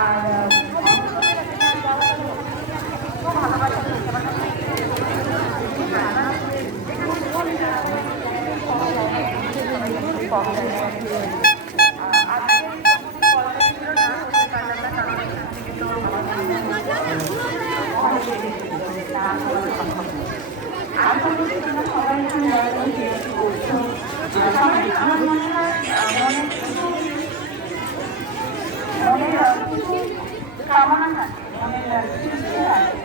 আর ভালোবাসা আমার মনে হয় কামনা থাকে, মনের ইচ্ছে থাকে,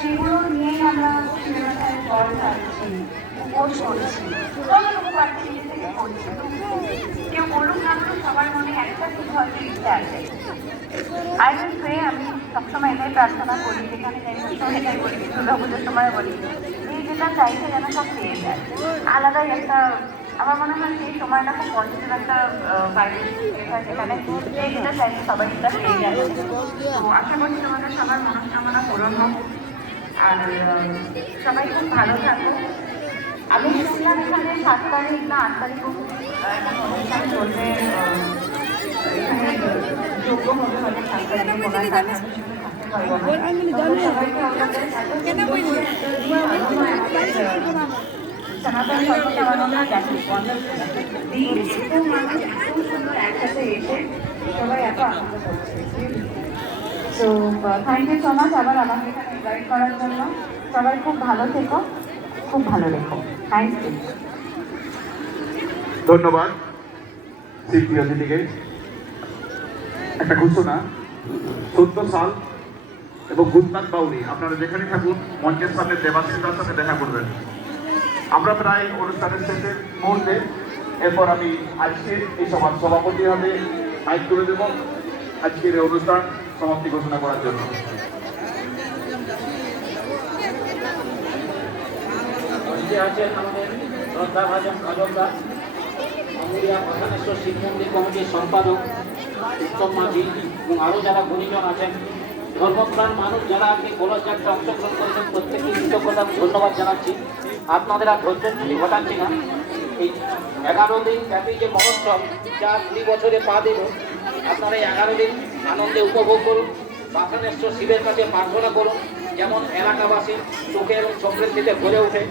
সেগুলো নিয়েই আমরা সিনেমাটায় জল থাকছি, উপোস করছি, কতটুকু পাচ্ছি থেকে করছি। কেউ বলুক না বলুক, সবার মনে একটা কিছু হয়তো ইচ্ছে আছে। আই উইল প্রে, আমি সবসময় এটাই প্রার্থনা করি, যেখানে এটাই বলি, দুর্গাপুজোর সময় বলি, এই যেটা চাইছে যেন সব পেয়ে যায়। আলাদাই একটা, আমার মনে হয় সেই সময়টা খুব পজিটিভ একটা বাইরে সেখানে এই যেটা চাইছে সবাই সেটা পেয়ে যাবে। তো আশা করি তোমাদের সবার মনস্কামনা পূরণ হোক, আর সবাই খুব ভালো থাকো। আমি শুনলাম এখানে 7 তারিখ না 8 তারিখ অনুষ্ঠান চলবে, এখানে যোগ্য হতে হবে 7 তারিখে কোনো সনাতন ধর্মকে আমার মনে হয় দেখি দিন এত মানুষ এত সুন্দর একসাথে এসে সবাই এত আনন্দ করছে। তো থ্যাংক ইউ সো মাচ আবার আমাকে এখানে ইনভাইট করার জন্য। সবাই খুব ভালো থেকো, খুব ভালো রেখো। Thank you. ধন্যবাদ শিল্পী অতিথিকে। একটা ঘোষণা, 14 সাল এবং ভূতনাথ বাউরি, আপনারা যেখানে থাকুন মঞ্চের সামনে দেবাশিসদার সাথে দেখা করবেন। আমরা প্রায় অনুষ্ঠানের শেষের মুহূর্তে, এরপর আমি আজকে এই সভার সভাপতি হবে মাইক তুলে দেব আজকের এই অনুষ্ঠান সমাপ্তি ঘোষণা করার জন্য। আছেন আমাদের শ্রদ্ধাভাজন কাজল দাস, আমুরিয়া প্রধানেশ্বর শিব মন্দির কমিটির সম্পাদক উত্তম মাঝি, এবং আরও যারা গুণীজন আছেন, ধর্মপ্রাণ মানুষ যারা আজকে কলস যাত্রা অংশগ্রহণ করেছেন, প্রত্যেককে কৃতজ্ঞতা ধন্যবাদ জানাচ্ছি। আপনাদের আর ধৈর্য ঘটাচ্ছি না। এই 11 দিন ব্যাপী যে মহোৎসব, যা 2 বছরে পা দিল, আপনারা এই 11 দিন আনন্দে উপভোগ করুন, বাথানেশ্বর শিবের কাছে প্রার্থনা করুন যেমন এলাকাবাসী সুখে এবং সমৃদ্ধিতে ভরে ওঠে।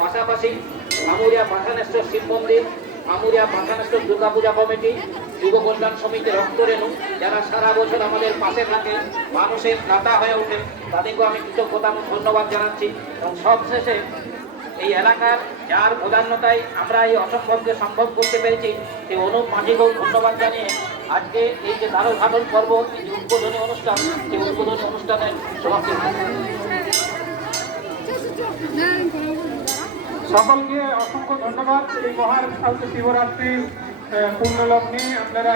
পাশাপাশি আমুরিয়া বাথানেশ্বর শিব মন্দির, আমুরিয়া বাথানেশ্বর দুর্গাপূজা কমিটি, যুব কল্যাণ সমিতি রক্তরেণু, যারা সারা বছর আমাদের পাশে থাকে, মানুষের দাতা হয়ে ওঠে, তাদেরকেও আমি কৃতজ্ঞতা এবং ধন্যবাদ জানাচ্ছি। এবং সবশেষে এই এলাকার যার প্রধান্যতায় আমরা এই অসম্ভবকে সম্ভব করতে পেরেছি, সেই অনুপ মাঝিকেও ধন্যবাদ জানিয়ে আজকে এই যে দ্বারোদ্ঘাটন পর্ব, এই যে উদ্বোধনী অনুষ্ঠান, সেই উদ্বোধনী অনুষ্ঠানের সমাপ্তি। সকলকে অসংখ্য ধন্যবাদ। এই মহান শিবরাত্রি পূর্ণলগ্নে আপনারা